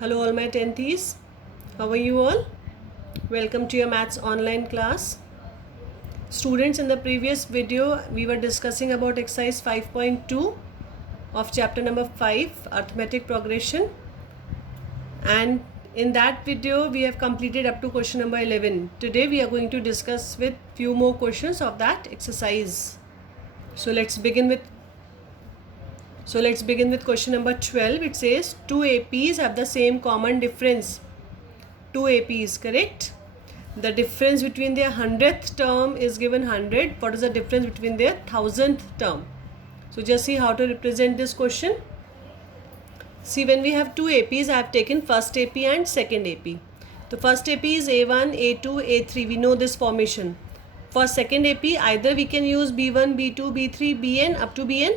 Hello all my 10th. How are you all? Welcome to your maths online class. Students, in the previous video we were discussing about exercise 5.2 of chapter number 5, arithmetic progression, and in that video we have completed up to question number 11. Today we are going to discuss with few more questions of that exercise. So let's begin with question number 12. It says two APs have the same common difference. Two APs, correct? The difference between their 100th term is given 100. What is the difference between their 1000th term? So just see how to represent this question. See, when we have two APs, I have taken first AP and second AP. The first AP is A1, A2, A3. We know this formation. For second AP, either we can use B1, B2, B3, Bn up to Bn,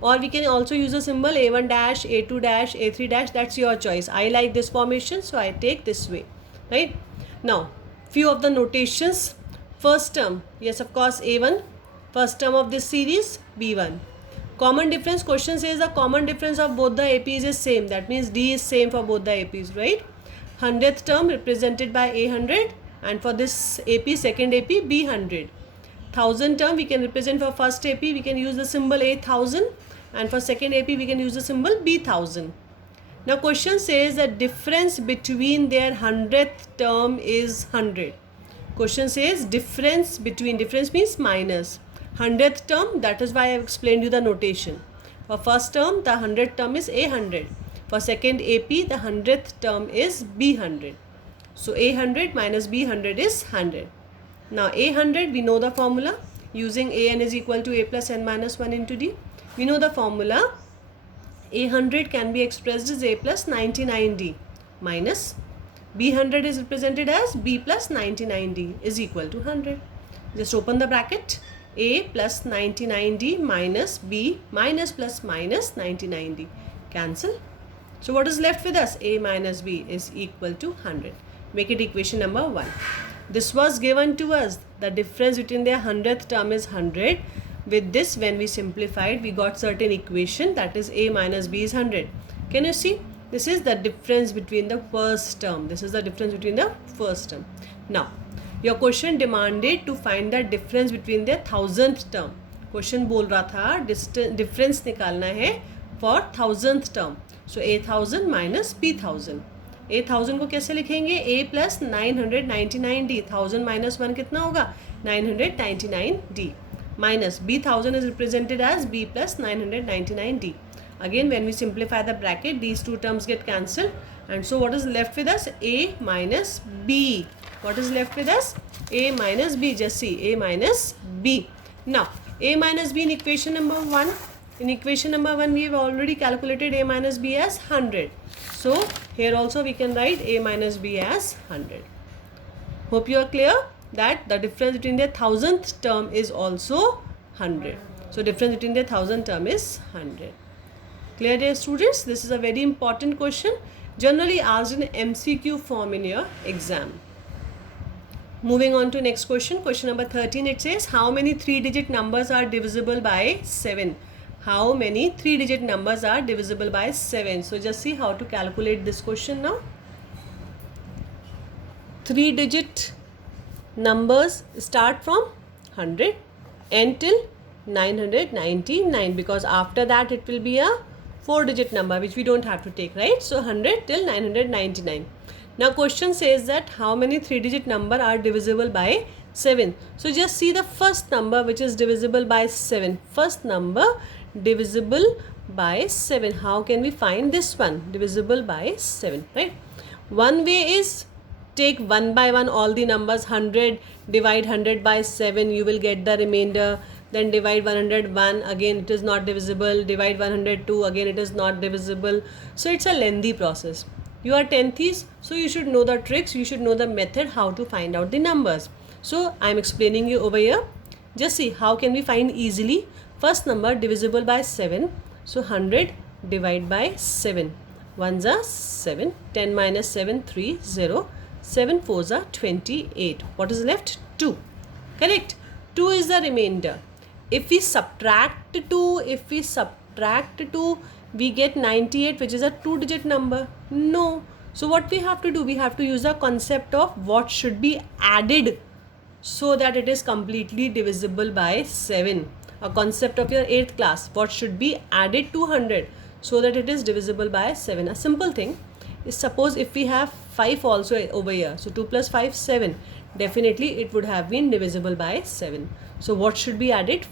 or we can also use a symbol A1 dash, A2 dash, A3 dash. That's your choice. I like this formation, so I take this way, right? Now, few of the notations. First term, yes, of course, A1. First term of this series, B1. Common difference, question says the common difference of both the APs is same. That means D is same for both the APs, right? 100th term represented by A100, and for this AP, second AP, B100. 1000 term we can represent for first AP, we can use the symbol A1000, and for second AP we can use the symbol B1000. Now question says the difference between their 100th term is 100. Question says difference means minus. 100th term, that is why I have explained you the notation. For first term, the 100th term is A100. For second AP, the 100th term is B100. So A100 minus B100 is 100. Now A100, we know the formula. Using An is equal to A plus n minus 1 into D. We know the formula. A100 can be expressed as A plus 99D minus B100 is represented as B plus 99D is equal to 100. Just open the bracket. A plus 99D minus B minus plus minus 99D. Cancel. So what is left with us? A minus B is equal to 100. Make it equation number 1. This was given to us. The difference between their 100th term is 100. With this, when we simplified, we got certain equation, that is A minus B is 100. Can you see? This is the difference between the first term. This is the difference between the first term. Now, your question demanded to find the difference between their 1000th term. Question बोल रहा था difference निकालना है for 1000th term. So A1000 minus B1000. A1000 को कैसे लिखेंगे? A plus 999D. 1000 minus 1 कितना होगा? 999D. Minus B1000 is represented as B plus 999D. Again, when we simplify the bracket, these two terms get cancelled. And so what is left with us? A minus B. What is left with us? A minus B. Just see, A minus B. Now, A minus B in equation number 1. In equation number 1, we have already calculated A minus B as 100. So, here also we can write A minus B as 100. Hope you are clear that the difference between their 1000th term is also 100. So, difference between their 1000th term is 100. Clear, dear students? This is a very important question, generally asked in MCQ form in your exam. Moving on to next question. Question number 13. It says how many 3-digit numbers are divisible by 7? How many 3-digit numbers are divisible by 7? So just see how to calculate this question now. 3-digit numbers start from 100 until 999, because after that it will be a 4-digit number which we don't have to take, right? So 100 till 999. Now question says that how many 3-digit number are divisible by 7? So just see the first number which is divisible by 7. First number divisible by 7. How can we find this one? Divisible by 7, right? One way is take one by one all the numbers. 100, divide 100 by 7, you will get the remainder. Then divide 101, again it is not divisible. Divide 102, again it is not divisible. So it's a lengthy process. You are 10th, so you should know the tricks, you should know the method how to find out the numbers. So I am explaining you over here. Just see how can we find easily. First number divisible by 7. So 100 divide by 7. 1s are 7. 10 minus 7, 3, 0. 7 4s are 28. What is left? 2. Correct. 2 is the remainder. If we subtract 2, we get 98, which is a 2-digit number. No. So what we have to do, we have to use the concept of what should be added so that it is completely divisible by 7. A concept of your 8th class, what should be added to 100 so that it is divisible by 7. A simple thing is, suppose if we have 5 also over here, so 2 plus 5, 7. Definitely it would have been divisible by 7. So what should be added?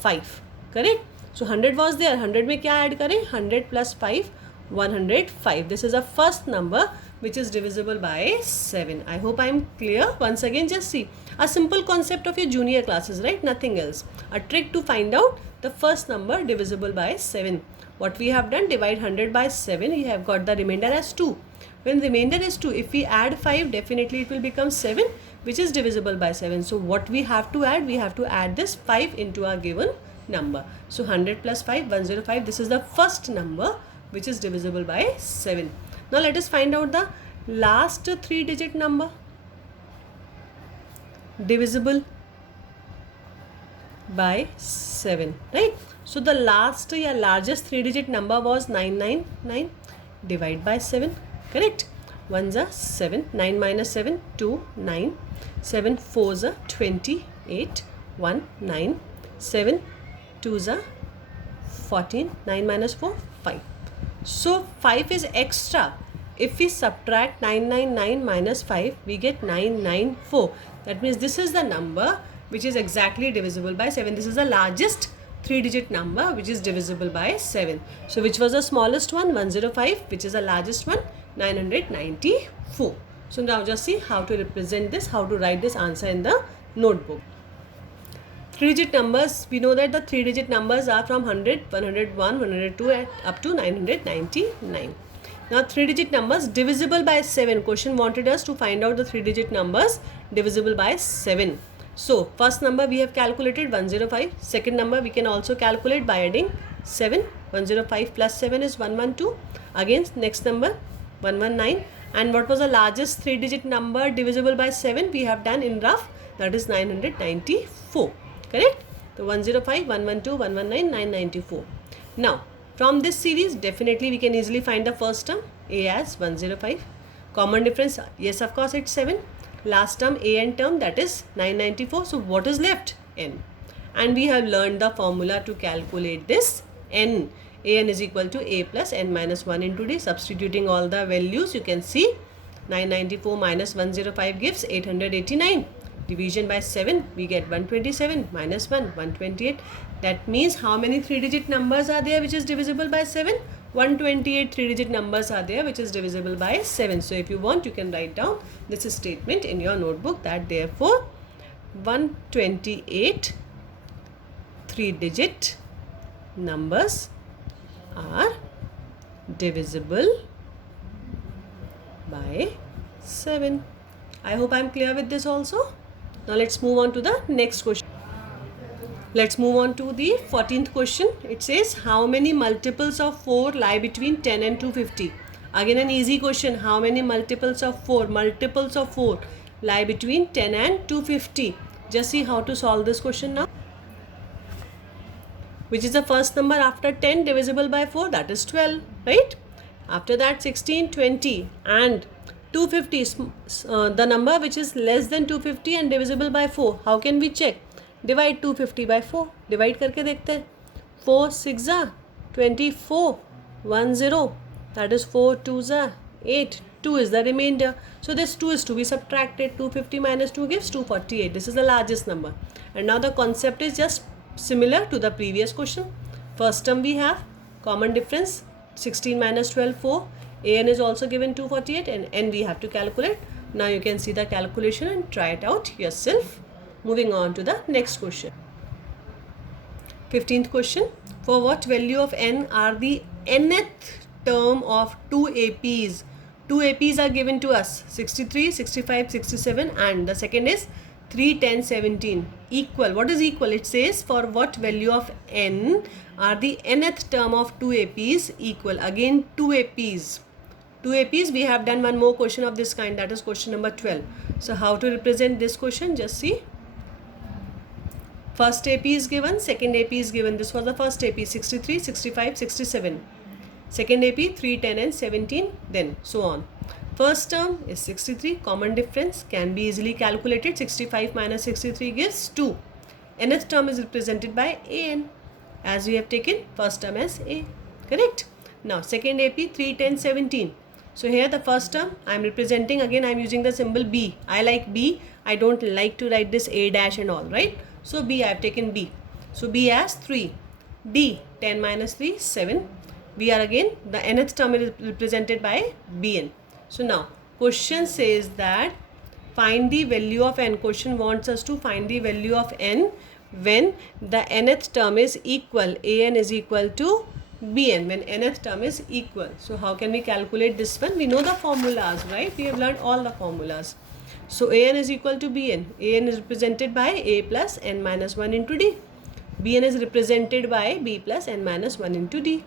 5. Correct? So 100 was there. 100 में क्या add करें? 100 plus 5, 105. This is a first number which is divisible by 7. I hope I am clear. Once again, just see a simple concept of your junior classes, right? Nothing else. A trick to find out the first number divisible by 7. What we have done, divide 100 by 7. We have got the remainder as 2. When remainder is 2, if we add 5, definitely it will become 7, which is divisible by 7. So what we have to add? We have to add this 5 into our given number. So 100 plus 5, 105. This is the first number which is divisible by 7. Now let us find out the last 3-digit number divisible by 7, right? So the last or largest 3-digit number was 999. Divide by 7, correct? 1s are 7, 9 minus 7, 2, 9, 7 4s are 28, 1, 9, 7 2s are 14, 9 minus 4, 5. So 5 is extra. If we subtract 999 minus 5, we get 994. That means this is the number which is exactly divisible by 7. This is the largest 3-digit number which is divisible by 7. So which was the smallest one? 105. Which is the largest one? 994. So now just see how to represent this, how to write this answer in the notebook. 3-digit numbers, we know that the 3-digit numbers are from 100, 101, 102 and up to 999. Now 3-digit numbers divisible by 7. Question wanted us to find out the 3-digit numbers divisible by 7. So first number we have calculated 105. Second number we can also calculate by adding 7. 105 plus 7 is 112. Again next number 119. And what was the largest 3-digit number divisible by 7? We have done in rough, that is 994. Correct? So 105, 112, 119, 994. Now from this series, definitely we can easily find the first term a as 105. Common difference, yes of course it's 7. Last term a n term, that is 994. So what is left? N. And we have learned the formula to calculate this n. An is equal to a plus n minus 1 into d. Substituting all the values, you can see 994 minus 105 gives 889. Division by 7, we get 127 minus 1, 128. That means how many 3-digit numbers are there which is divisible by 7? 128 3-digit numbers are there which is divisible by 7. So if you want, you can write down this statement in your notebook, that therefore 128 3-digit numbers are divisible by 7. I hope I am clear with this also. Now let's move on to the next question. Let's move on to the 14th question. It says, how many multiples of 4 lie between 10 and 250? Again an easy question. How many multiples of 4? Multiples of 4 lie between 10 and 250. Just see how to solve this question now. Which is the first number after 10 divisible by 4? That is 12, right? After that 16, 20 and 250 is the number which is less than 250 and divisible by 4. How can we check? Divide 250 by 4. Divide करके देखते हैं. 4 6 are 24. 1 0. That is 4 2s are 8. 2 is the remainder. So this 2 is to be subtracted. 250 minus 2 gives 248. This is the largest number. And now the concept is just similar to the previous question. First term we have common difference. 16 minus 12, 4. An is also given 248 and n we have to calculate. Now you can see the calculation and try it out yourself. Moving on to the next question. 15th question. For what value of n are the nth term of 2 APs? 2 APs are given to us, 63, 65, 67 and the second is 3, 10, 17. Equal. What is equal? It says for what value of n are the nth term of 2 APs equal? Again 2 APs. 2 APs, we have done one more question of this kind, that is question number 12. So how to represent this question? Just see. First AP is given, second AP is given. This was the first AP, 63, 65, 67. Second AP 3, 10 and 17, then so on. First term is 63, common difference can be easily calculated. 65 minus 63 gives 2. Nth term is represented by an, as we have taken first term as a, correct? Now second AP 3, 10, 17. So here the first term I am representing, again I am using the symbol B. I like B, I don't like to write this A dash and all, right? So B, I have taken B. So B as 3. D, 10 minus 3, 7. We are again, the nth term is represented by Bn. So now question says that find the value of n. Question wants us to find the value of n when the nth term is equal. An is equal to Bn, when nth term is equal. So how can we calculate this one? We know the formulas, right? We have learned all the formulas. So An is equal to Bn. An is represented by a plus n minus 1 into d. Bn is represented by b plus n minus 1 into d.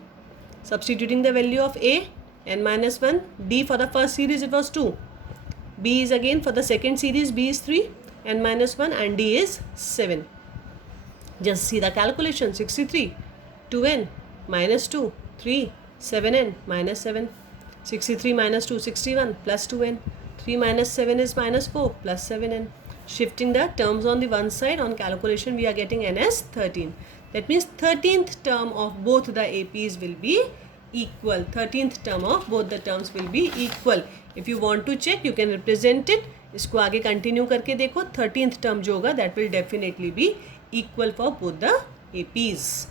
Substituting the value of a, n minus 1, d for the first series it was 2. B is again for the second series, b is 3, n minus 1 and d is 7. Just see the calculation. 63, 2n minus 2, 3, 7n minus 7. 63 minus 2, 61 plus 2n. 3 minus 7 is minus 4 plus 7n. Shifting the terms on the one side, on calculation we are getting n as 13. That means 13th term of both the APs will be equal. 13th term of both the terms will be equal. If you want to check, you can represent it. इसको आगे continue करके देखो. 13th term जो होगा that will definitely be equal for both the APs.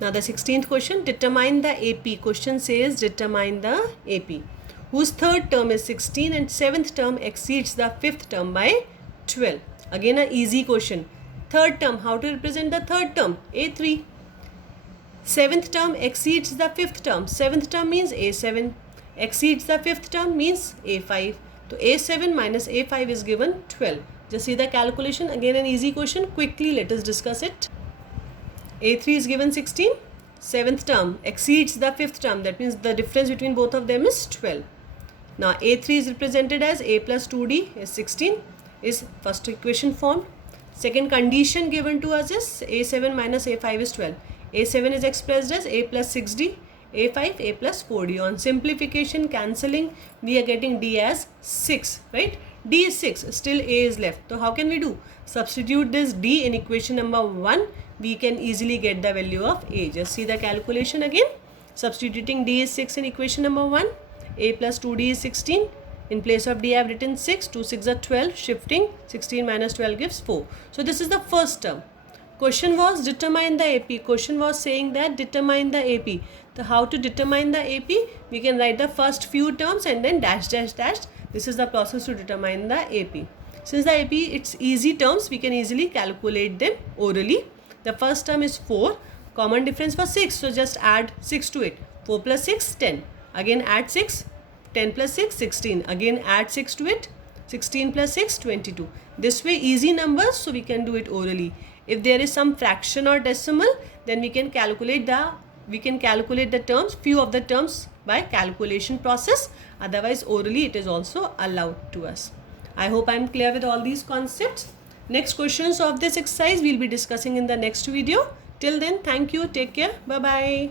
Now the 16th question, determine the AP. Question says determine the AP whose third term is 16 and seventh term exceeds the fifth term by 12. Again a easy question. Third term, how to represent the third term? A3. Seventh term exceeds the fifth term. Seventh term means A7. Exceeds the fifth term means A5. So A7 minus A5 is given 12. Just see the calculation. Again an easy question. Quickly let us discuss it. A3 is given 16. Seventh term exceeds the fifth term. That means the difference between both of them is 12. Now A3 is represented as A plus 2D is 16. Is first equation formed. Second condition given to us is A7 minus A5 is 12. A7 is expressed as A plus 6D, A5 A plus 4D. On simplification, cancelling, we are getting D as 6, right? D is 6, still A is left. So how can we do? Substitute this D in equation number 1. We can easily get the value of A. Just see the calculation again. Substituting D is 6 in equation number 1. A plus 2D is 16. In place of D I have written 6, 2 6 are 12, shifting 16 minus 12 gives 4. So this is the first term. Question was determine the AP. Question was saying that determine the AP. So how to determine the AP? We can write the first few terms and then dash dash dash. This is the process to determine the AP. Since the AP it's easy terms, we can easily calculate them orally. The first term is 4. Common difference was 6. So just add 6 to it. 4 plus 6, 10. Again add 6. 10 plus 6, 16. Again add 6 to it. 16 plus 6, 22. This way easy numbers, so we can do it orally. If there is some fraction or decimal, then we can calculate the terms, few of the terms by calculation process. Otherwise orally it is also allowed to us. I hope I am clear with all these concepts. Next questions of this exercise we will be discussing in the next video. Till then, thank you. Take care. Bye bye.